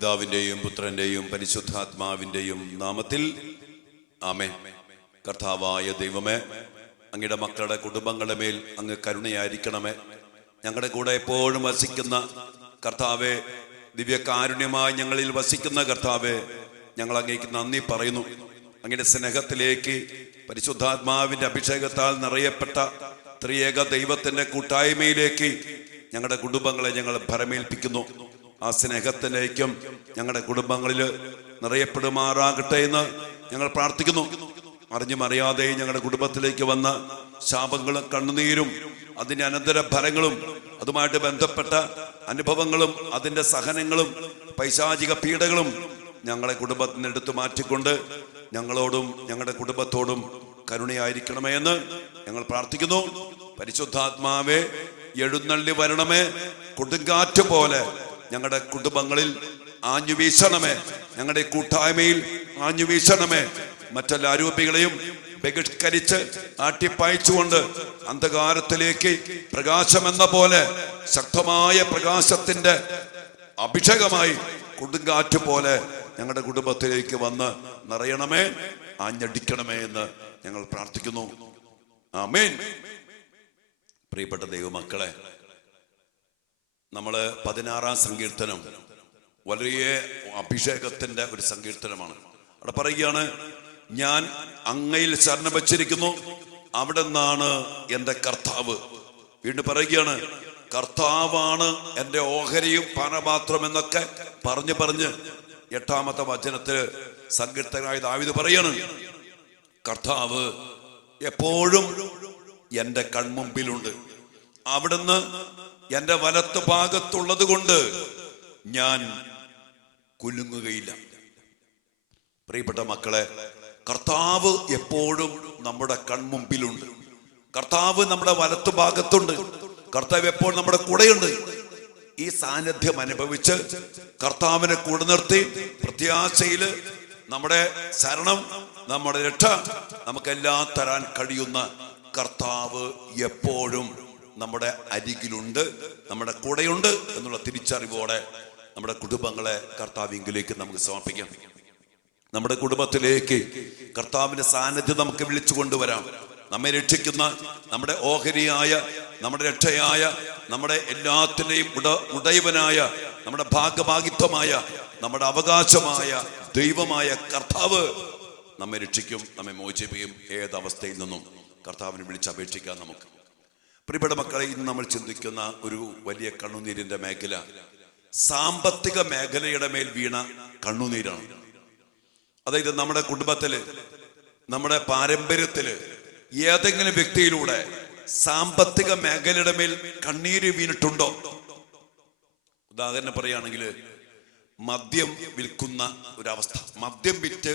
പിതാവിൻ്റെയും പുത്രൻ്റെയും പരിശുദ്ധാത്മാവിൻ്റെയും നാമത്തിൽ ആമേൻ. കർത്താവായ ദൈവമേ, അങ്ങയുടെ മക്കളുടെ കുടുംബങ്ങളുടെ മേൽ അങ്ങ് കരുണയായിരിക്കണമേ. ഞങ്ങളുടെ കൂടെ എപ്പോഴും വസിക്കുന്ന കർത്താവെ, ദിവ്യകാരുണ്യമായി ഞങ്ങളിൽ വസിക്കുന്ന കർത്താവെ, ഞങ്ങൾ അങ്ങേക്ക് നന്ദി പറയുന്നു. അങ്ങയുടെ സ്നേഹത്തിലേക്ക്, പരിശുദ്ധാത്മാവിൻ്റെ അഭിഷേകത്താൽ നിറയപ്പെട്ട ത്രിയേക ദൈവത്തിൻ്റെ കൂട്ടായ്മയിലേക്ക് ഞങ്ങളുടെ കുടുംബങ്ങളെ ഞങ്ങൾ ഭരമേൽപ്പിക്കുന്നു. ആ സ്നേഹത്തിലേക്കും ഞങ്ങളുടെ കുടുംബങ്ങളിൽ നിറയപ്പെടുമാറാകട്ടെ എന്ന് ഞങ്ങൾ പ്രാർത്ഥിക്കുന്നു. അറിഞ്ഞും അറിയാതെയും ഞങ്ങളുടെ കുടുംബത്തിലേക്ക് വന്ന ശാപങ്ങളും കണ്ണുനീരും അതിൻ്റെ അനന്തര ഫലങ്ങളും അതുമായിട്ട് ബന്ധപ്പെട്ട അനുഭവങ്ങളും അതിൻ്റെ സഹനങ്ങളും പൈശാചിക പീഡകളും ഞങ്ങളെ കുടുംബത്തിന് എടുത്തു മാറ്റിക്കൊണ്ട് ഞങ്ങളോടും ഞങ്ങളുടെ കുടുംബത്തോടും കരുണയായിരിക്കണമേ എന്ന് ഞങ്ങൾ പ്രാർത്ഥിക്കുന്നു. പരിശുദ്ധാത്മാവേ, എഴുന്നള്ളി വരണമേ. കൊടുങ്കാറ്റ് പോലെ ഞങ്ങളുടെ കുടുംബങ്ങളിൽ ആഞ്ഞു വീശണമേ. ഞങ്ങളുടെ കൂട്ടായ്മയിൽ ആഞ്ഞു വീശണമേ. മറ്റെല്ലാ ആരോപികളെയും ബഹിഷ്കരിച്ച് ആട്ടിപ്പായിച്ചുകൊണ്ട് അന്ധകാരത്തിലേക്ക് പ്രകാശമെന്ന പോലെ ശക്തമായ പ്രകാശത്തിന്റെ അഭിഷേകമായി കൊടുങ്കാറ്റ് പോലെ ഞങ്ങളുടെ കുടുംബത്തിലേക്ക് വന്ന് നിറയണമേ, ആഞ്ഞടിക്കണമേ എന്ന് ഞങ്ങൾ പ്രാർത്ഥിക്കുന്നു. ആമേൻ. പ്രിയപ്പെട്ട ദൈവമക്കളെ, നമ്മള് 16-ാം സങ്കീർത്തനം വലിയ അഭിഷേകത്തിന്റെ ഒരു സങ്കീർത്തനമാണ്. അവിടെ പറയുകയാണ്, ഞാൻ അങ്ങയിൽ ശരണം വച്ചിരിക്കുന്നു, അവിടെ നിന്നാണ് എൻ്റെ കർത്താവ്. വീണ്ടും പറയുകയാണ്, കർത്താവാണ് എൻ്റെ ഓഹരിയും പാനപാത്രം എന്നൊക്കെ പറഞ്ഞ് 8-ാമത്തെ വചനത്തില് സങ്കീർത്തനായ ദാവീദ് പറയാണ്, കർത്താവ് എപ്പോഴും എൻ്റെ കൺമുമ്പിലുണ്ട്, അവിടുന്ന് എൻ്റെ വലത്ത് ഭാഗത്തുള്ളത് കൊണ്ട് ഞാൻ കുലുങ്ങുകയില്ല. പ്രിയപ്പെട്ട മക്കളെ, കർത്താവ് എപ്പോഴും നമ്മുടെ കൺമുമ്പിലുണ്ട്. കർത്താവ് നമ്മുടെ വലത്ത് ഭാഗത്തുണ്ട്. കർത്താവ് എപ്പോഴും നമ്മുടെ കൂടെയുണ്ട്. ഈ സാന്നിധ്യം അനുഭവിച്ച് കർത്താവിനെ കൂടെ നിർത്തി പ്രത്യാശയില് നമ്മുടെ ശരണം, നമ്മുടെ രക്ഷ നമുക്കെല്ലാം തരാൻ കഴിയുന്ന കർത്താവ് എപ്പോഴും നമ്മുടെ അരികിലുണ്ട്, നമ്മുടെ കൂടെയുണ്ട് എന്നുള്ള തിരിച്ചറിവോടെ നമ്മുടെ കുടുംബങ്ങളെ കർത്താവിലേക്ക് നമുക്ക് സമർപ്പിക്കാം. നമ്മുടെ കുടുംബത്തിലേക്ക് കർത്താവിന്റെ സാന്നിധ്യം നമുക്ക് വിളിച്ചു കൊണ്ടുവരാം. നമ്മെ രക്ഷിക്കുന്ന, നമ്മുടെ ഓഹരിയായ, നമ്മുടെ രക്ഷയായ, നമ്മുടെ എല്ലാത്തിൻ്റെയും ഉടയവനായ, നമ്മുടെ ഭാഗഭാഗിത്വമായ, നമ്മുടെ അവകാശമായ ദൈവമായ കർത്താവ് നമ്മെ രക്ഷിക്കും, നമ്മെ മോചിപ്പിക്കും. ഏതവസ്ഥയിൽ നിന്നും കർത്താവിനെ വിളിച്ചപേക്ഷിക്കാം നമുക്ക്. പ്രിയപ്പെട്ട മക്കളെ, ഇന്ന് നമ്മൾ ചിന്തിക്കുന്ന ഒരു വലിയ കണ്ണുനീരിന്റെ മേഖല സാമ്പത്തിക മേഖലയുടെ മേൽ വീണ കണ്ണുനീരാണ്. അതായത് നമ്മുടെ കുടുംബത്തില്, നമ്മുടെ പാരമ്പര്യത്തില് ഏതെങ്കിലും വ്യക്തിയിലൂടെ സാമ്പത്തിക മേഖലയുടെ മേൽ കണ്ണീര് വീണിട്ടുണ്ടോ? ഉദാഹരണം പറയുകയാണെങ്കിൽ, മദ്യം വിൽക്കുന്ന ഒരവസ്ഥ, മദ്യം വിറ്റ്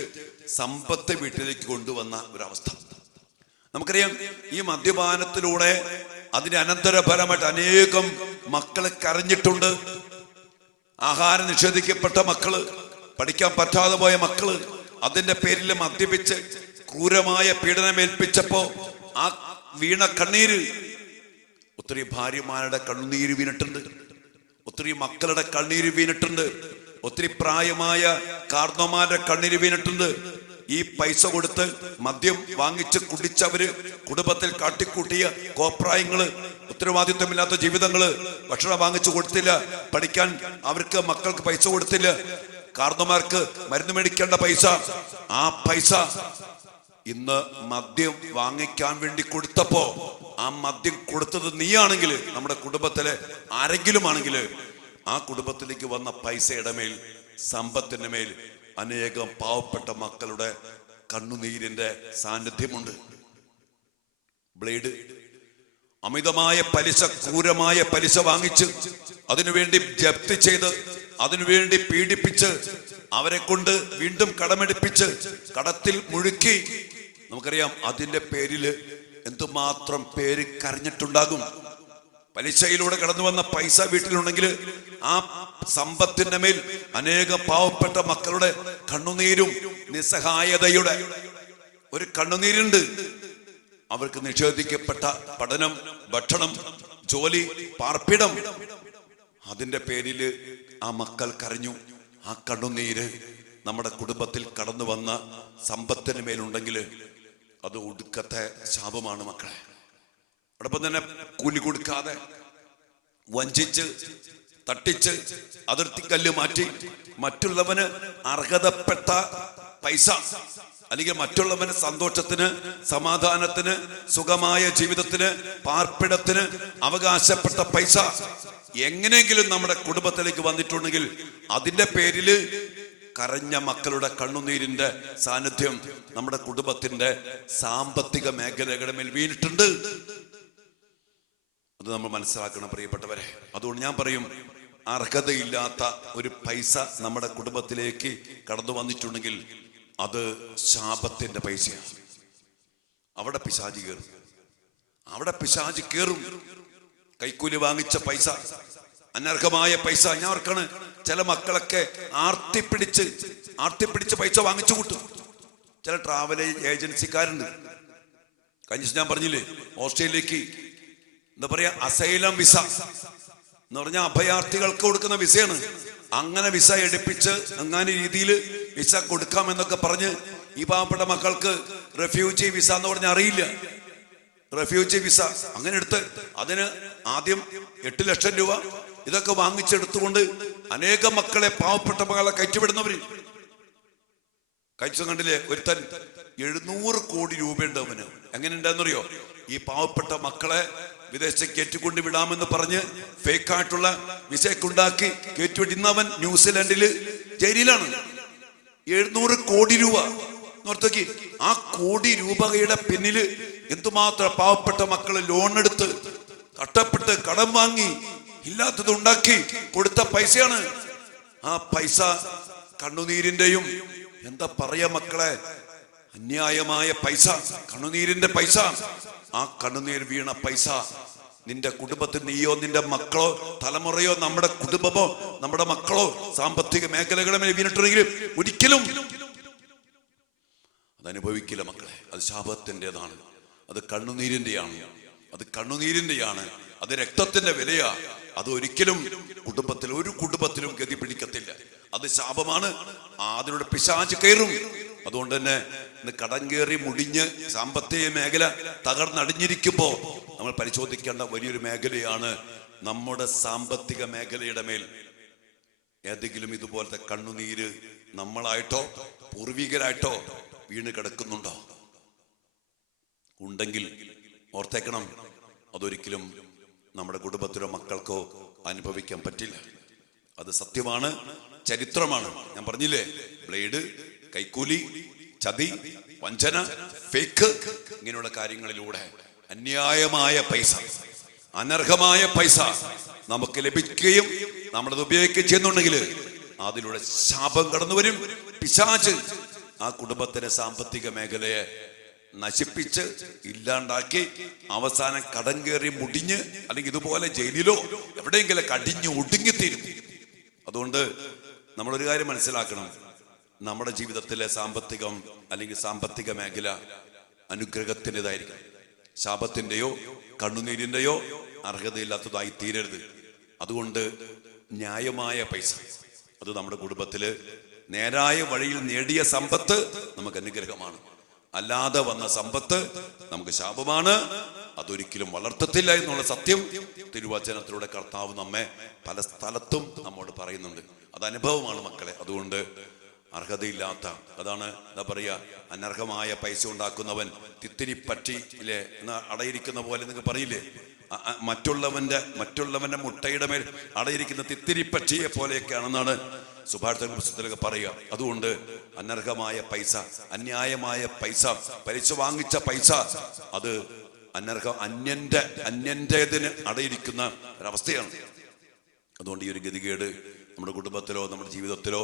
സമ്പത്ത് വീട്ടിലേക്ക് കൊണ്ടുവന്ന ഒരവസ്ഥ. നമുക്കറിയാം, ഈ മദ്യപാനത്തിലൂടെ അതിന്റെ അനന്തരഫലമായിട്ട് അനേകം മക്കള് കരഞ്ഞിട്ടുണ്ട്. ആഹാരം നിഷേധിക്കപ്പെട്ട മക്കള്, പഠിക്കാൻ പറ്റാതെ പോയ മക്കള്, അതിന്റെ പേരിൽ മദ്യപിച്ച് ക്രൂരമായ പീഡനമേൽപ്പിച്ചപ്പോ ആ വീണ കണ്ണീര്, ഒത്തിരി ഭാര്യമാരുടെ കണ്ണുനീര് വീണിട്ടുണ്ട്, ഒത്തിരി മക്കളുടെ കണ്ണീര് വീണിട്ടുണ്ട്, ഒത്തിരി പ്രായമായ കാർന്നോമാരുടെ കണ്ണീര് വീണിട്ടുണ്ട്. ഈ പൈസ കൊടുത്ത് മദ്യം വാങ്ങിച്ച് കുടിച്ചവര് കുടുംബത്തിൽ കാട്ടിക്കൂട്ടിയ കോപ്രായങ്ങള്, ഉത്തരവാദിത്വമില്ലാത്ത ജീവിതങ്ങള്, ഭക്ഷണം വാങ്ങിച്ചു കൊടുത്തില്ല, പഠിക്കാൻ അവർക്ക് മക്കൾക്ക് പൈസ കൊടുത്തില്ല, കാർന്നമാർക്ക് മരുന്ന് മേടിക്കേണ്ട പൈസ, ആ പൈസ ഇന്ന് മദ്യം വാങ്ങിക്കാൻ വേണ്ടി കൊടുത്തപ്പോ ആ മദ്യം കൊടുത്തത് നീയാണെങ്കിൽ, നമ്മുടെ കുടുംബത്തിലെ ആരെങ്കിലും ആണെങ്കിൽ, ആ കുടുംബത്തിലേക്ക് വന്ന പൈസയുടെ മേൽ, സമ്പത്തിന്റെ മേൽ അനേകം പാവപ്പെട്ട മക്കളുടെ കണ്ണുനീരിന്റെ സാന്നിധ്യമുണ്ട്. ബ്ലേഡ്, അമിതമായ പലിശ, ക്രൂരമായ പലിശ വാങ്ങിച്ച് അതിനുവേണ്ടി ജപ്തി ചെയ്ത്, അതിനുവേണ്ടി പീഡിപ്പിച്ച്, അവരെ കൊണ്ട് വീണ്ടും കടമെടുപ്പിച്ച് കടത്തിൽ മുഴുക്കി. നമുക്കറിയാം, അതിന്റെ പേരില് എന്തുമാത്രം പേര് കരഞ്ഞിട്ടുണ്ടാകും. പലിശയിലൂടെ കടന്നു വന്ന പൈസ വീട്ടിലുണ്ടെങ്കിൽ ആ സമ്പത്തിന്റെ മേൽ അനേകം പാവപ്പെട്ട മക്കളുടെ കണ്ണുനീരും നിസ്സഹായതയുടെ ഒരു കണ്ണുനീരുണ്ട്. അവർക്ക് നിഷേധിക്കപ്പെട്ട പഠനം, ഭക്ഷണം, ജോലി, പാർപ്പിടം, അതിന്റെ പേരിൽ ആ മക്കൾ കരഞ്ഞു, ആ കണ്ണുനീര് നമ്മുടെ കുടുംബത്തിൽ കടന്നു വന്ന സമ്പത്തിന് മേലുണ്ടെങ്കിൽ അത് ഒടുക്കത്തെ ശാപമാണ് മക്കളെ. അതോടൊപ്പം തന്നെ കൂലി കൊടുക്കാതെ വഞ്ചിച്ച് തട്ടിച്ച് അതിർത്തിക്കല്ല് മാറ്റി മറ്റുള്ളവന് അർഹതപ്പെട്ട പൈസ അല്ലെങ്കിൽ മറ്റുള്ളവന് സന്തോഷത്തിന്, സമാധാനത്തിന്, സുഖമായ ജീവിതത്തിന്, പാർപ്പിടത്തിന് അവകാശപ്പെട്ട പൈസ എങ്ങനെയെങ്കിലും നമ്മുടെ കുടുംബത്തിലേക്ക് വന്നിട്ടുണ്ടെങ്കിൽ അതിന്റെ പേരിൽ കരഞ്ഞ മക്കളുടെ കണ്ണുനീരിന്റെ സാന്നിധ്യം നമ്മുടെ കുടുംബത്തിന്റെ സാമ്പത്തിക മേഖലകളുടെ മേൽ വീണിട്ടുണ്ട്. അത് നമ്മൾ മനസ്സിലാക്കണം പ്രിയപ്പെട്ടവരെ. അതുകൊണ്ട് ഞാൻ പറയും, അർഹതയില്ലാത്ത ഒരു പൈസ നമ്മുടെ കുടുംബത്തിലേക്ക് കടന്നു വന്നിട്ടുണ്ടെങ്കിൽ അത് ശാപത്തിന്റെ പൈസയാണ്. അവിടെ പിശാചി കയറും, അവിടെ പിശാചി കയറും. കൈക്കൂലി വാങ്ങിച്ച പൈസ, അനർഹമായ പൈസ. ഞാൻ ഓർക്കാണ്, ചില മക്കളൊക്കെ ആർത്തിപ്പിടിച്ച് പൈസ വാങ്ങിച്ചു കൂട്ടും. ചില ട്രാവൽ ഏജൻസിക്കാരുണ്ട്. കഴിഞ്ഞ ദിവസം ഞാൻ പറഞ്ഞില്ലേ, ഓസ്ട്രേലിയക്ക് എന്താ പറയാ, അസൈലം വിസ എന്ന് പറഞ്ഞാൽ അഭയാർത്ഥികൾക്ക് കൊടുക്കുന്ന വിസയാണ്. അങ്ങനെ വിസ എടുപ്പിച്ച് അങ്ങനെ രീതിയിൽ വിസ കൊടുക്കാമെന്നൊക്കെ പറഞ്ഞ് ഈ പാവപ്പെട്ട മക്കൾക്ക് റെഫ്യൂജി വിസ എന്ന് പറഞ്ഞാൽ അറിയില്ല. റെഫ്യൂജി വിസ അങ്ങനെ എടുത്ത് അതിന് ആദ്യം 8 ലക്ഷം രൂപ ഇതൊക്കെ വാങ്ങിച്ചെടുത്തുകൊണ്ട് അനേകം മക്കളെ, പാവപ്പെട്ട മക്കളെ കയറ്റിവിടുന്നവര്. കഴിച്ചു കണ്ടില്ലേ, ഒരുത്തൻ 700 കോടി രൂപയുണ്ട് അവന്. എങ്ങനെ ഉണ്ടായെന്നറിയോ? ഈ പാവപ്പെട്ട മക്കളെ വിദേശത്തേക്ക് കയറ്റിക്കൊണ്ട് വിടാമെന്ന് പറഞ്ഞ് ഫേക്കായിട്ടുള്ള വിസയൊക്കെ ഉണ്ടാക്കി കയറ്റിവിടുന്നവൻ ന്യൂസിലാൻഡില് ജയിലിലാണ്. 700 കോടി രൂപ നോർത്തോക്കി. ആ കോടി രൂപയുടെ പിന്നില് എന്തുമാത്രം പാവപ്പെട്ട മക്കള് ലോൺ എടുത്ത് കഷ്ടപ്പെട്ട് കടം വാങ്ങി ഇല്ലാത്തത് ഉണ്ടാക്കി കൊടുത്ത പൈസയാണ്. ആ പൈസ കണ്ണുനീരിന്റെയും, എന്താ പറയാ മക്കളെ, അന്യായമായ പൈസ, കണ്ണുനീരിന്റെ പൈസ. ആ കണ്ണുനീർ വീണ പൈസ നിന്റെ കുടുംബത്തിൽ നീയോ നിന്റെ മക്കളോ തലമുറയോ നമ്മുടെ കുടുംബമോ നമ്മുടെ മക്കളോ സാമ്പത്തിക മേഖലകളെ വീണിട്ടുണ്ടെങ്കിൽ ഒരിക്കലും അതനുഭവിക്കില്ല മക്കളെ. അത് ശാപത്തിൻ്റെതാണ്, അത് കണ്ണുനീരിന്റെയാണ്, അത് കണ്ണുനീരിന്റെയാണ്, അത് രക്തത്തിന്റെ വിലയാ. അത് ഒരിക്കലും ഒരു കുടുംബത്തിലും ഗതി പിടിക്കത്തില്ല. അത് ശാപമാണ്. അതിലൂടെ പിശാച് കയറും. അതുകൊണ്ട് തന്നെ ഇന്ന് കടം കയറി മുടിഞ്ഞ് സാമ്പത്തിക മേഖല തകർന്നടിഞ്ഞിരിക്കുമ്പോ നമ്മൾ പരിശോധിക്കേണ്ട വലിയൊരു മേഖലയാണ് നമ്മുടെ സാമ്പത്തിക മേഖലയുടെ മേൽ ഏതെങ്കിലും ഇതുപോലത്തെ കണ്ണുനീര് നമ്മളായിട്ടോ പൂർവികരായിട്ടോ വീണ് കിടക്കുന്നുണ്ടോ? ഉണ്ടെങ്കിൽ ഓർത്തേക്കണം, അതൊരിക്കലും നമ്മുടെ കുടുംബത്തിലോ മക്കൾക്കോ അനുഭവിക്കാൻ പറ്റില്ല. അത് സത്യമാണ്, ചരിത്രമാണ്. ഞാൻ പറഞ്ഞില്ലേ, ബ്ലേഡ്, കൈക്കൂലി, ചതി, വഞ്ചന, ഫേക്ക്, ഇങ്ങനെയുള്ള കാര്യങ്ങളിലൂടെ അന്യായമായ പൈസ, അനർഹമായ പൈസ നമുക്ക് ലഭിക്കുകയും നമ്മളത് ഉപയോഗിക്കുകയും ചെയ്യുന്നുണ്ടെങ്കിൽ അതിലൂടെ ശാപം കടന്നു വരും. പിശാച് ആ കുടുംബത്തിന്റെ സാമ്പത്തിക മേഖലയെ നശിപ്പിച്ച് ഇല്ലാണ്ടാക്കി അവസാനം കടം കയറി മുടിഞ്ഞ് അല്ലെങ്കിൽ ഇതുപോലെ ജയിലിലോ എവിടെയെങ്കിലും കടിഞ്ഞു ഒടുങ്ങിത്തീരും. അതുകൊണ്ട് നമ്മളൊരു കാര്യം മനസ്സിലാക്കണം, നമ്മുടെ ജീവിതത്തിലെ സാമ്പത്തികം അല്ലെങ്കിൽ സാമ്പത്തിക മേഖല അനുഗ്രഹത്തിൻ്റെതായിരിക്കണം. ശാപത്തിൻ്റെയോ കണ്ണുനീരിൻ്റെയോ അർഹതയില്ലാത്തതായി തീരരുത്. അതുകൊണ്ട് ന്യായമായ പൈസ, അത് നമ്മുടെ കുടുംബത്തില് നേരായ വഴിയിൽ നേടിയ സമ്പത്ത് നമുക്ക് അനുഗ്രഹമാണ്. അല്ലാതെ വന്ന സമ്പത്ത് നമുക്ക് ശാപമാണ്. അതൊരിക്കലും വളർത്തത്തില്ല എന്നുള്ള സത്യം തിരുവചനത്തിലൂടെ കർത്താവ് നമ്മെ പല സ്ഥലത്തും നമ്മോട് പറയുന്നുണ്ട്. അത് അനുഭവമാണ് മക്കളെ. അതുകൊണ്ട് അർഹതയില്ലാത്ത, അതാണ് എന്താ പറയാ, അനർഹമായ പൈസ ഉണ്ടാക്കുന്നവൻ തിത്തിരിപ്പറ്റിയിലെ അടയിരിക്കുന്ന പോലെ നിങ്ങൾ പറയില്ലേ, മറ്റുള്ളവന്റെ മുട്ടയുടെ മേൽ അടയിരിക്കുന്ന തിത്തിരിപ്പറ്റിയെ പോലെയൊക്കെയാണെന്നാണ് സുഭാഷിത പുസ്തകത്തിലൊക്കെ പറയുക. അതുകൊണ്ട് അനർഹമായ പൈസ, അന്യായമായ പൈസ, പലിശ വാങ്ങിച്ച പൈസ, അത് അന്യന്റേതിന് അടയിരിക്കുന്ന ഒരവസ്ഥയാണ്. അതുകൊണ്ട് ഈ ഒരു ഗതികേട് നമ്മുടെ കുടുംബത്തിലോ നമ്മുടെ ജീവിതത്തിലോ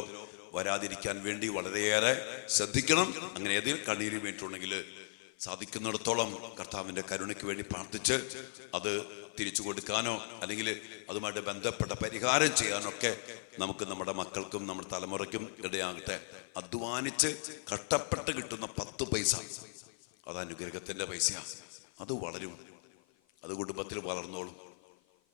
വരാതിരിക്കാൻ വേണ്ടി വളരെയേറെ ശ്രദ്ധിക്കണം. അങ്ങനെ ഏതെങ്കിലും കണ്ണീര് വീണിട്ടുണ്ടെങ്കിൽ സാധിക്കുന്നിടത്തോളം കർത്താവിന്റെ കരുണയ്ക്ക് വേണ്ടി പ്രാർത്ഥിച്ച് അത് തിരിച്ചു കൊടുക്കാനോ അല്ലെങ്കിൽ അതുമായിട്ട് ബന്ധപ്പെട്ട പരിഹാരം ചെയ്യാനൊക്കെ നമുക്ക് നമ്മുടെ മക്കൾക്കും നമ്മുടെ തലമുറയ്ക്കും ഇടയാകട്ടെ. അധ്വാനിച്ച് കഷ്ടപ്പെട്ട് കിട്ടുന്ന 10 പൈസ അത് അനുഗ്രഹത്തിന്റെ പൈസയാണ്. അത് വളരും, അത് കുടുംബത്തിൽ വളർന്നോളും.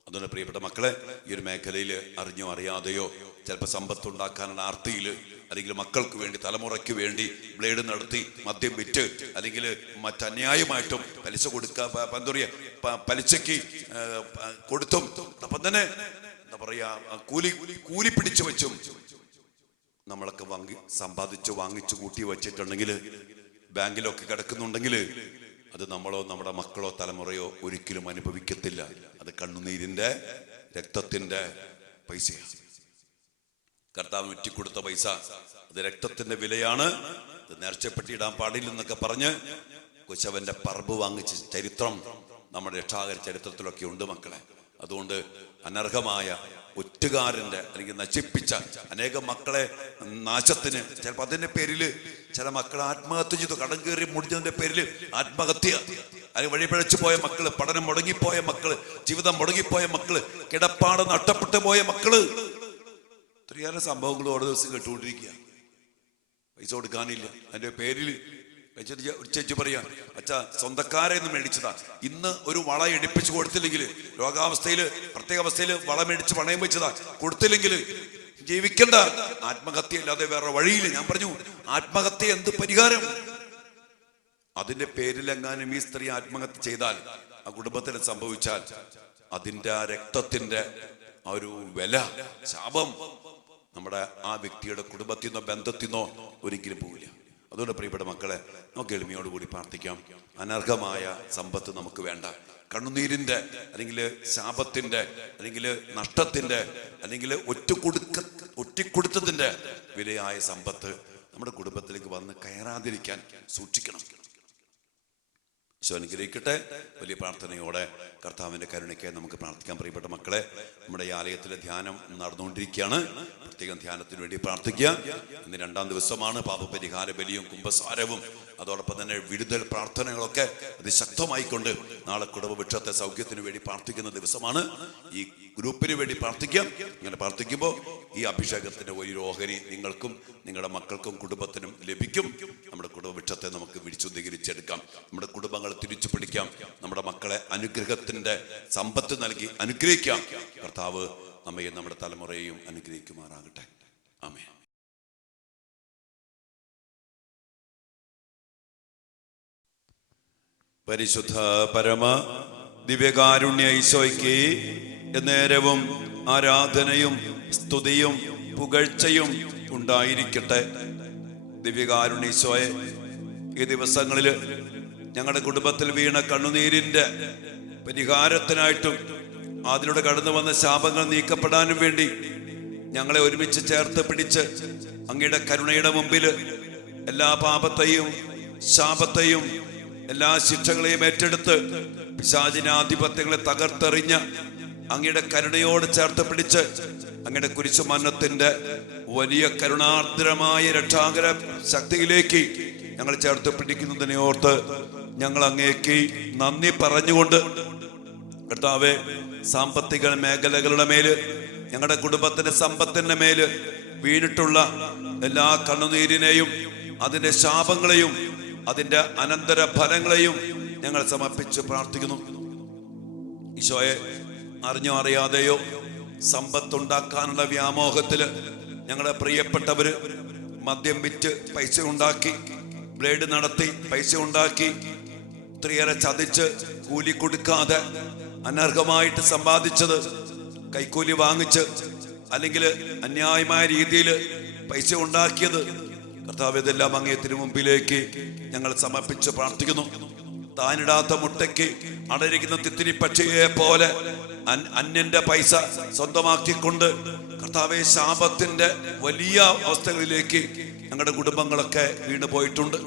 അതുകൊണ്ട് പ്രിയപ്പെട്ട മക്കളെ, ഈ ഒരു മേഖലയിൽ അറിഞ്ഞോ അറിയാതെയോ ചിലപ്പോൾ സമ്പത്തുണ്ടാക്കാനുള്ള ആർത്തിയിൽ, അല്ലെങ്കിൽ മക്കൾക്ക് വേണ്ടി, തലമുറയ്ക്ക് വേണ്ടി ബ്ലേഡ് നടത്തി, മദ്യം വിറ്റ്, അല്ലെങ്കിൽ മറ്റന്യായമായിട്ടും പലിശ കൊടുക്കുക, പലിശയ്ക്ക് കൊടുത്തും, അപ്പം തന്നെ എന്താ പറയാ, കൂലി പിടിച്ചു വെച്ചും നമ്മളൊക്കെ സമ്പാദിച്ച് വാങ്ങിച്ചു കൂട്ടി വെച്ചിട്ടുണ്ടെങ്കിൽ, ബാങ്കിലൊക്കെ കിടക്കുന്നുണ്ടെങ്കിൽ, അത് നമ്മളോ നമ്മുടെ മക്കളോ തലമുറയോ ഒരിക്കലും അനുഭവിക്കത്തില്ല. അത് കണ്ണുനീരിന്റെ, രക്തത്തിന്റെ പൈസയാണ്. കർത്താവ് വിറ്റിക്കൊടുത്ത പൈസ, അത് രക്തത്തിന്റെ വിലയാണ്. അത് നേർച്ചപ്പെട്ടി ഇടാൻ പാടില്ലെന്നൊക്കെ പറഞ്ഞ് കുശവന്റെ പറമ്പ് വാങ്ങിച്ച ചരിത്രം നമ്മുടെ രക്ഷാകര ചരിത്രത്തിലൊക്കെ ഉണ്ട് മക്കളെ. അതുകൊണ്ട് അനർഹമായ ഒറ്റുകാരന്റെ, അല്ലെങ്കിൽ നശിപ്പിച്ച അനേകം മക്കളെ നാശത്തിന്, ചിലപ്പോൾ അതിന്റെ പേരിൽ ചില മക്കൾ ആത്മഹത്യ ചെയ്തു. കടം കയറി മുടിഞ്ഞതിന്റെ പേരിൽ ആത്മഹത്യ, അല്ലെങ്കിൽ വഴിപിഴച്ചു പോയ മക്കള്, പഠനം മുടങ്ങിപ്പോയ മക്കള്, ജീവിതം മുടങ്ങിപ്പോയ മക്കള്, കിടപ്പാട് നഷ്ടപ്പെട്ടു പോയ മക്കള്, ഒത്തിരിയേറെ സംഭവങ്ങൾ ഓരോ ദിവസം കേട്ടുകൊണ്ടിരിക്കുക. പൈസ കൊടുക്കാനില്ല, അതിന്റെ പേരിൽ ചേച്ചി പറയാ, അച്ഛാ സ്വന്തക്കാരെ നിന്ന് മേടിച്ചതാ, ഇന്ന് ഒരു വള എടുപ്പിച്ച് കൊടുത്തില്ലെങ്കിൽ, രോഗാവസ്ഥയിൽ പ്രത്യേക അവസ്ഥയിൽ വള മേടിച്ച് പണയം വെച്ചതാ, കൊടുത്തില്ലെങ്കിൽ ജീവിക്കണ്ട. ആത്മഹത്യ അല്ലാതെ വേറെ വഴിയില്ല. ഞാൻ പറഞ്ഞു, ആത്മഹത്യ എന്ത് പരിഹാരം? അതിന്റെ പേരിലെങ്ങാനും ഈ സ്ത്രീ ആത്മഹത്യ ചെയ്താൽ, ആ കുടുംബത്തിന് സംഭവിച്ചാൽ, അതിന്റെ ആ രക്തത്തിന്റെ ആ ഒരു വില, ശാപം നമ്മുടെ ആ വ്യക്തിയുടെ കുടുംബത്തിൽ നിന്നോ ബന്ധത്തിൽ നിന്നോ ഒരിക്കലും പോവില്ല. അതുകൊണ്ട് പ്രിയപ്പെട്ട മക്കളെ, നമുക്ക് എളിമയോടുകൂടി പ്രാർത്ഥിക്കാം. അനർഹമായ സമ്പത്ത് നമുക്ക് വേണ്ട. കണ്ണുനീരിന്റെ, അല്ലെങ്കിൽ ശാപത്തിന്റെ, അല്ലെങ്കിൽ നഷ്ടത്തിന്റെ, അല്ലെങ്കിൽ ഒറ്റിക്കൊടുത്തതിന്റെ വിലയായ സമ്പത്ത് നമ്മുടെ കുടുംബത്തിലേക്ക് വന്ന് കയറാതിരിക്കാൻ സൂക്ഷിക്കണം. ഈശോ അനുഗ്രഹിക്കട്ടെ. വലിയ പ്രാർത്ഥനയോടെ കർത്താവിന്റെ കരുണയ്ക്ക് നമുക്ക് പ്രാർത്ഥിക്കാം. പ്രിയപ്പെട്ട മക്കളെ, നമ്മുടെ ഈ ആലയത്തിലെ ധ്യാനം നടന്നുകൊണ്ടിരിക്കുകയാണ്. പ്രത്യേകം ധ്യാനത്തിന് വേണ്ടി പ്രാർത്ഥിക്കുക. ഇന്ന് 2ാം ദിവസമാണ്. പാപപരിഹാര ബലിയും കുംഭസാരവും അതോടൊപ്പം തന്നെ വിടുതൽ പ്രാർത്ഥനകളൊക്കെ അതിശക്തമായിക്കൊണ്ട് നാളെ കുടുംബവൃക്ഷത്തെ സൗഖ്യത്തിന് വേണ്ടി പ്രാർത്ഥിക്കുന്ന ദിവസമാണ്. ഈ ഗ്രൂപ്പിന് വേണ്ടി പ്രാർത്ഥിക്കാം. അങ്ങനെ പ്രാർത്ഥിക്കുമ്പോൾ ഈ അഭിഷേകത്തിന്റെ ഒരു ഓഹരി നിങ്ങൾക്കും നിങ്ങളുടെ മക്കൾക്കും കുടുംബത്തിനും ലഭിക്കും. നമ്മുടെ കുടുംബവൃക്ഷത്തെ നമുക്ക് വിശുദ്ധീകരിച്ചെടുക്കാം. നമ്മുടെ കുടുംബങ്ങളെ തിരിച്ചു പിടിക്കാം. നമ്മുടെ മക്കളെ അനുഗ്രഹത്തിന്റെ സമ്പത്ത് നൽകി അനുഗ്രഹിക്കാം. കർത്താവ് നമ്മയും നമ്മുടെ തലമുറയെയും അനുഗ്രഹിക്കുമാറാകട്ടെ. ആമേൻ. പരിശുദ്ധ പരമ ദിവ്യകാരുണ്യ ഈശോയ്ക്ക് എന്നേരവും ആരാധനയും സ്തുതിയും പുകഴ്ചയും ഉണ്ടായിരിക്കട്ടെ. ദിവ്യകാരുണ്യ ഈശോയെ, ഈ ദിവസങ്ങളിൽ ഞങ്ങളുടെ കുടുംബത്തിൽ വീണ കണ്ണുനീരിന്റെ പരിഹാരത്തിനായിട്ടും അതിലൂടെ കടന്നു വന്ന ശാപങ്ങൾ നീക്കപ്പെടാനും വേണ്ടി ഞങ്ങളെ ഒരുമിച്ച് ചേർത്ത് പിടിച്ച് അങ്ങയുടെ കരുണയുടെ മുമ്പിൽ എല്ലാ പാപത്തെയും ശാപത്തെയും എല്ലാ ശിക്ഷകളെയും ഏറ്റെടുത്ത് പിശാചിന്റെ ആധിപത്യങ്ങളെ തകർത്തെറിഞ്ഞ അങ്ങയുടെ കരുണയോട് ചേർത്ത് പിടിച്ച് അങ്ങയുടെ കുരിശുമരണത്തിന്റെ വലിയ കരുണാർദ്രമായ രക്ഷാകര ശക്തിയിലേക്ക് ഞങ്ങൾ ചേർത്ത് പിടിക്കുന്നതിനെ ഓർത്ത് ഞങ്ങൾ അങ്ങേക്ക് നന്ദി പറഞ്ഞുകൊണ്ട്, കർത്താവേ, സാമ്പത്തിക മേഖലകളുടെ മേല്, ഞങ്ങളുടെ കുടുംബത്തിന്റെ സമ്പത്തിന്റെ മേല് വീണിട്ടുള്ള എല്ലാ കണ്ണുനീരിനെയും അതിന്റെ ശാപങ്ങളെയും അതിന്റെ അനന്തര ഫലങ്ങളെയും ഞങ്ങൾ സമർപ്പിച്ച് പ്രാർത്ഥിക്കുന്നു. ഈശോയെ, അറിഞ്ഞോ അറിയാതെയോ സമ്പത്തുണ്ടാക്കാനുള്ള വ്യാമോഹത്തില് ഞങ്ങളെ പ്രിയപ്പെട്ടവര് മദ്യം വിറ്റ് പൈസ ഉണ്ടാക്കി, ബ്ലേഡ് നടത്തി പൈസ ഉണ്ടാക്കി, ഒത്തിരിയേറെ ചതിച്ച് കൂലി കൊടുക്കാതെ അനർഹമായിട്ട് സമ്പാദിച്ചത്, കൈക്കൂലി വാങ്ങിച്ച് അല്ലെങ്കിൽ അന്യായമായ രീതിയിൽ പൈസ ഉണ്ടാക്കിയത്, കർത്താവ്, ഇതെല്ലാം അങ്ങേത്തിന് മുമ്പിലേക്ക് ഞങ്ങൾ സമർപ്പിച്ച് പ്രാർത്ഥിക്കുന്നു. താനിടാത്ത മുട്ടയ്ക്ക് അടയിരിക്കുന്ന തിത്തിരി പക്ഷിയെ പോലെ അന്യന്റെ പൈസ സ്വന്തമാക്കിക്കൊണ്ട്, കർത്താവെ, ശാപത്തിന്റെ വലിയ അവസ്ഥകളിലേക്ക് ഞങ്ങളുടെ കുടുംബങ്ങളൊക്കെ വീണു പോയിട്ടുണ്ട്.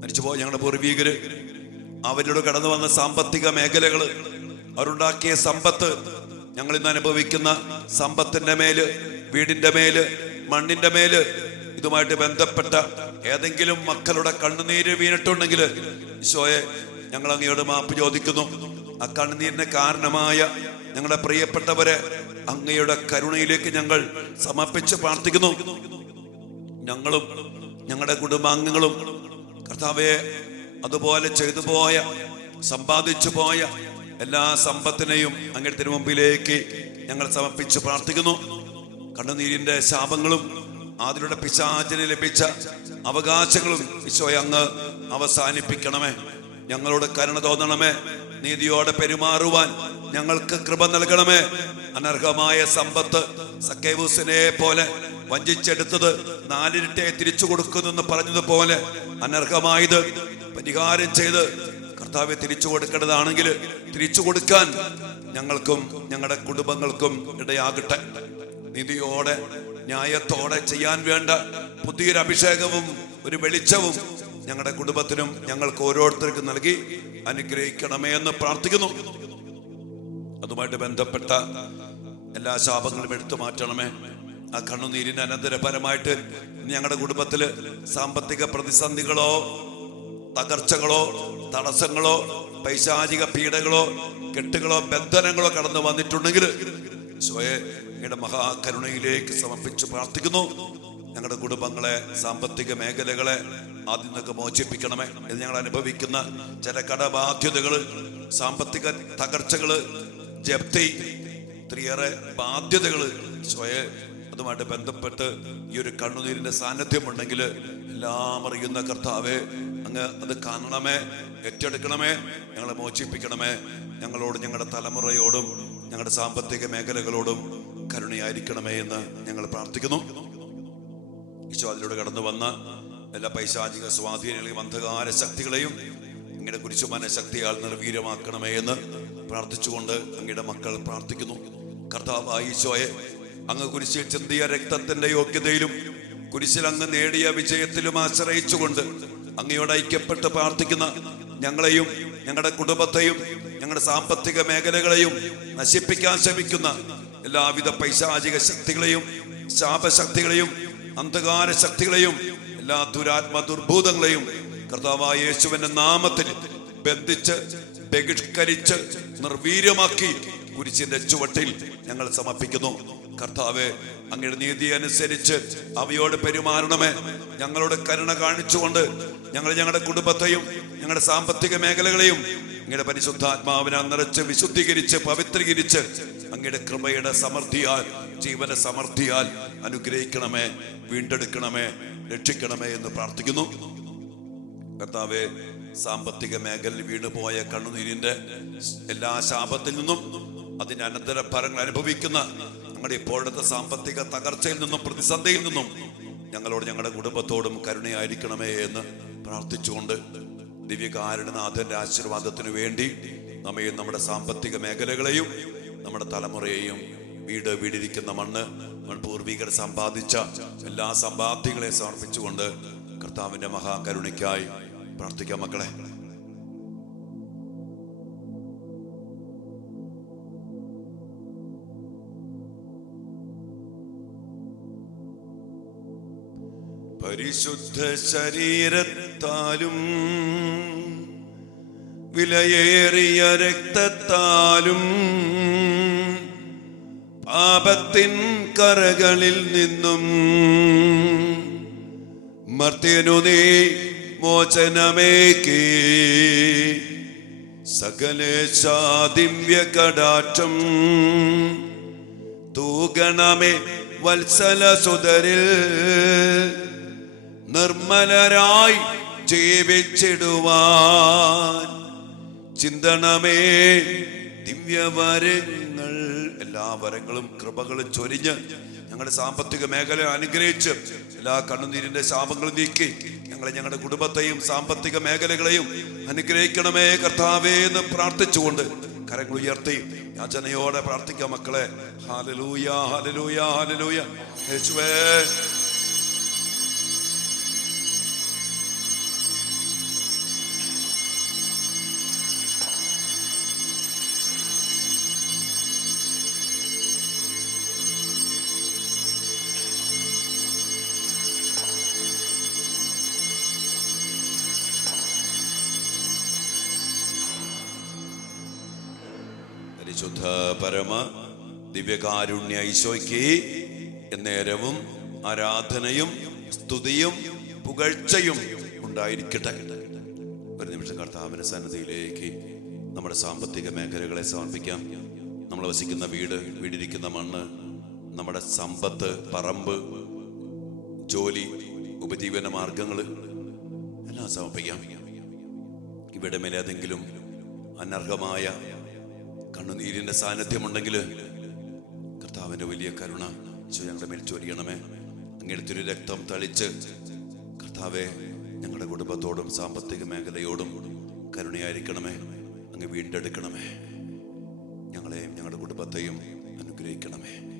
മരിച്ചുപോയ ഞങ്ങളുടെ പൂർവീകര്, അവരിലൂടെ കടന്നു വന്ന സാമ്പത്തിക മേഖലകള്, അവരുണ്ടാക്കിയ സമ്പത്ത്, ഞങ്ങൾ ഇന്ന് അനുഭവിക്കുന്ന സമ്പത്തിന്റെ മേല്, വീടിന്റെ മേല്, മണ്ണിന്റെ മേല്, ഇതുമായിട്ട് ബന്ധപ്പെട്ട ഏതെങ്കിലും മക്കളുടെ കണ്ണുനീര് വീണിട്ടുണ്ടെങ്കിൽ ഈശോയെ, ഞങ്ങൾ അങ്ങയോട് മാപ്പ് ചോദിക്കുന്നു. ആ കണ്ണുനീരിന് കാരണമായ ഞങ്ങളുടെ പ്രിയപ്പെട്ടവരെ അങ്ങയുടെ കരുണയിലേക്ക് ഞങ്ങൾ സമർപ്പിച്ച് പ്രാർത്ഥിക്കുന്നു. ഞങ്ങളും ഞങ്ങളുടെ കുടുംബാംഗങ്ങളും, കർത്താവെ, അതുപോലെ ചെയ്തു പോയ, സമ്പാദിച്ചു പോയ എല്ലാ സമ്പത്തിനെയും അങ്ങയുടെ തിരുമുമ്പിലേക്ക് ഞങ്ങൾ സമർപ്പിച്ച് പ്രാർത്ഥിക്കുന്നു. കണ്ണുനീരിന്റെ ശാപങ്ങളും അതിലൂടെ പിശാചിന് ലഭിച്ച അവകാശങ്ങളും ഈശോയെ അങ്ങ് അവസാനിപ്പിക്കണമേ. ഞങ്ങളോട് കരുണ തോന്നണമേ. നീതിയോടെ പെരുമാറുവാൻ ഞങ്ങൾക്ക് കൃപ നൽകണമേ. അനർഹമായ സമ്പത്ത് സക്കേവൂസിനെ പോലെ വഞ്ചിച്ചെടുത്തത് 4 ഇരട്ടിയായി തിരിച്ചു കൊടുക്കുന്നെന്ന് പറഞ്ഞതുപോലെ അനർഹമായത് പരിഹാരം ചെയ്ത് കർത്താവെ തിരിച്ചു കൊടുക്കേണ്ടതാണെങ്കിൽ തിരിച്ചു കൊടുക്കാൻ ഞങ്ങൾക്കും ഞങ്ങളുടെ കുടുംബങ്ങൾക്കും ഇടയാകട്ടെ. നീതിയോടെ ന്യായത്തോടെ ചെയ്യാൻ വേണ്ട പുതിയൊരു അഭിഷേകവും ഒരു വെളിച്ചവും ഞങ്ങളുടെ കുടുംബത്തിനും ഞങ്ങൾക്ക് ഓരോരുത്തർക്കും നൽകി അനുഗ്രഹിക്കണമേ എന്ന് പ്രാർത്ഥിക്കുന്നു. അതുമായിട്ട് ബന്ധപ്പെട്ട എല്ലാ ശാപങ്ങളും എടുത്തു മാറ്റണമേ. ആ കണ്ണുനീരിന് അനന്തരഫലമായിട്ട് ഞങ്ങളുടെ കുടുംബത്തില് സാമ്പത്തിക പ്രതിസന്ധികളോ തകർച്ചകളോ തടസ്സങ്ങളോ പൈശാചിക പീഡകളോ കെട്ടുകളോ ബന്ധനങ്ങളോ കടന്നു വന്നിട്ടുണ്ടെങ്കിൽ ഈശോയുടെ മഹാകരുണയിലേക്ക് സമർപ്പിച്ച് പ്രാർത്ഥിക്കുന്നു. ഞങ്ങളുടെ കുടുംബങ്ങളെ സാമ്പത്തിക മേഖലകളെ ആദ്യം നിന്നൊക്കെ മോചിപ്പിക്കണമേ. ഇത് ഞങ്ങൾ അനുഭവിക്കുന്ന ചില കടബാധ്യതകള്, സാമ്പത്തിക തകർച്ചകള്, ജപ്തി, ഒത്തിരിയേറെ ബാധ്യതകള് ഈശോയെ അതുമായിട്ട് ബന്ധപ്പെട്ട് ഈ ഒരു കണ്ണുനീരിന്റെ സാന്നിധ്യമുണ്ടെങ്കിൽ എല്ലാം അറിയുന്ന കർത്താവെ അങ്ങ് അത് കാണണമേ, ഏറ്റെടുക്കണമേ, ഞങ്ങളെ മോചിപ്പിക്കണമേ. ഞങ്ങളോടും ഞങ്ങളുടെ തലമുറയോടും ഞങ്ങളുടെ സാമ്പത്തിക മേഖലകളോടും കരുണയായിരിക്കണമേ എന്ന് ഞങ്ങൾ പ്രാർത്ഥിക്കുന്നു. ഈശോ അതിലൂടെ കടന്നു വന്ന എല്ലാ പൈശാചിക സ്വാധീനങ്ങളെയും അന്ധകാര ശക്തികളെയും അങ്ങയുടെ കുരിശുമന ശക്തിയാൽ നിർവീര്യമാക്കണമേ എന്ന് പ്രാർത്ഥിച്ചുകൊണ്ട് അങ്ങയുടെ മക്കൾ പ്രാർത്ഥിക്കുന്നു. കർത്താവായ ഈശോയെ, അങ്ങ് കുരിശിൽ ചിന്തിയ രക്തത്തിന്റെ യോഗ്യതയിലും കുരിശിൽ അങ്ങ് നേടിയ വിജയത്തിലും ആശ്രയിച്ചുകൊണ്ട് അങ്ങയോട് ഐക്യപ്പെട്ട് പ്രാർത്ഥിക്കുന്ന ഞങ്ങളെയും ഞങ്ങളുടെ കുടുംബത്തെയും ഞങ്ങളുടെ സാമ്പത്തിക മേഖലകളെയും നശിപ്പിക്കാൻ ശ്രമിക്കുന്ന എല്ലാവിധ പൈശാചിക ശക്തികളെയും ശാപശക്തികളെയും അന്ധകാര ശക്തികളെയും എല്ലാ ദുരാത്മ ദുർഭൂതങ്ങളെയും കർത്താവായ യേശുവിന്റെ നാമത്തിൽ ബന്ധിച്ച് ബഹിഷ്കരിച്ച് നിർവീര്യമാക്കി കുരിശിന്റെ ചുവട്ടിൽ ഞങ്ങൾ സമർപ്പിക്കുന്നു. കർത്താവെ, അങ്ങയുടെ നീതി അനുസരിച്ച് അവയോട് പെരുമാറണമേ. ഞങ്ങളോട് കരുണ കാണിച്ചുകൊണ്ട് ഞങ്ങളുടെ കുടുംബത്തെയും ഞങ്ങളുടെ സാമ്പത്തിക മേഖലകളെയും അങ്ങയുടെ പരിശുദ്ധാത്മാവിനെ നിറച്ച് വിശുദ്ധീകരിച്ച് പവിത്രീകരിച്ച് അങ്ങയുടെ കൃപയുടെ സമൃദ്ധിയാൽ ജീവന്റെ സമൃദ്ധിയാൽ അനുഗ്രഹിക്കണമേ, വീണ്ടെടുക്കണമേ, രക്ഷിക്കണമേ എന്ന് പ്രാർത്ഥിക്കുന്നു. കർത്താവെ, സാമ്പത്തിക മേഖലയിൽ വീണുപോയ കണ്ണുനീരിന്റെ എല്ലാ ശാപത്തിൽ നിന്നും അതിന്റെ അനന്തര ഫലങ്ങൾ അനുഭവിക്കുന്ന ഞങ്ങളുടെ ഇപ്പോഴത്തെ സാമ്പത്തിക തകർച്ചയിൽ നിന്നും പ്രതിസന്ധിയിൽ നിന്നും ഞങ്ങളോട് ഞങ്ങളുടെ കുടുംബത്തോടും കരുണയായിരിക്കണമേ എന്ന് പ്രാർത്ഥിച്ചുകൊണ്ട് ദിവ്യകാരുണ്യനാഥന്റെ ആശീർവാദത്തിനു വേണ്ടി നമ്മയും നമ്മുടെ സാമ്പത്തിക മേഖലകളെയും നമ്മുടെ തലമുറയെയും വീടിരിക്കുന്ന മണ്ണ് പൂർവികർ സമ്പാദിച്ച എല്ലാ സമ്പാദ്യങ്ങളെ സമർപ്പിച്ചുകൊണ്ട് കർത്താവിന്റെ മഹാകരുണയ്ക്കായി പ്രാർത്ഥിക്കാം. മക്കളെ, പരിശുദ്ധ ശരീരത്താലും വിലയേറിയ രക്തത്താലും പാപത്തിൻ കറകളിൽ നിന്നും മർത്യനു നീ മോചനമേകി സകലേശാ ദിവ്യ കടാക്ഷം തൂകണമേ വത്സല സുതരിൽ നിർമ്മലരായി ജീവിച്ചിടുവാൻ ചിന്തണമേ ദിവ്യവരങ്ങൾ. എല്ലാ വരങ്ങളും കൃപകളും ചൊരിഞ്ഞ് ഞങ്ങളുടെ സാമ്പത്തിക മേഖല അനുഗ്രഹിച്ച് എല്ലാ കണ്ണുനീരിന്റെ ശാപങ്ങളും നീക്കി ഞങ്ങളുടെ കുടുംബത്തെയും സാമ്പത്തിക മേഖലകളെയും അനുഗ്രഹിക്കണമേ കർത്താവേ എന്ന് പ്രാർത്ഥിച്ചുകൊണ്ട് കരങ്ങൾ ഉയർത്തി യാചനയോടെ പ്രാർത്ഥിക്കാം. മക്കളെ, ഹല്ലേലൂയ, ഹല്ലേലൂയ, ഹല്ലേലൂയ. യേശുവേ, പരിശുദ്ധ പരമ ദിവ്യകാരുണ്യ ഈശോയ്ക്ക് എന്നേരവും ആരാധനയും സ്തുതിയും പുകഴ്ചയും ഉണ്ടായിരിക്കട്ടെ. ഒരു നിമിഷം കർത്താവിന്റെ സന്നിധിയിലേക്ക് നമ്മുടെ സാമ്പത്തിക മേഖലകളെ സമർപ്പിക്കാം. നമ്മൾ വസിക്കുന്ന വീട്, വീടിരിക്കുന്ന മണ്ണ്, നമ്മുടെ സമ്പത്ത്, പറമ്പ്, ജോലി, ഉപജീവന മാർഗങ്ങൾ എല്ലാം സമർപ്പിക്കാം. ഇവിടെ മേലേതെങ്കിലും അനർഹമായ കണ്ണുനീരിന്റെ സാന്നിധ്യമുണ്ടെങ്കിൽ കർത്താവിന്റെ വലിയ കരുണ ഞങ്ങളുടെ മേൽ ചൊരിയണമേ. അങ്ങയുടെ തിരു രക്തം തളിച്ച് കർത്താവെ ഞങ്ങളുടെ കുടുംബത്തോടും സാമ്പത്തിക മേഖലയോടും കരുണയായിരിക്കണമേ. അങ്ങ് വീണ്ടെടുക്കണമേ. ഞങ്ങളെയും ഞങ്ങളുടെ കുടുംബത്തെയും അനുഗ്രഹിക്കണമേ.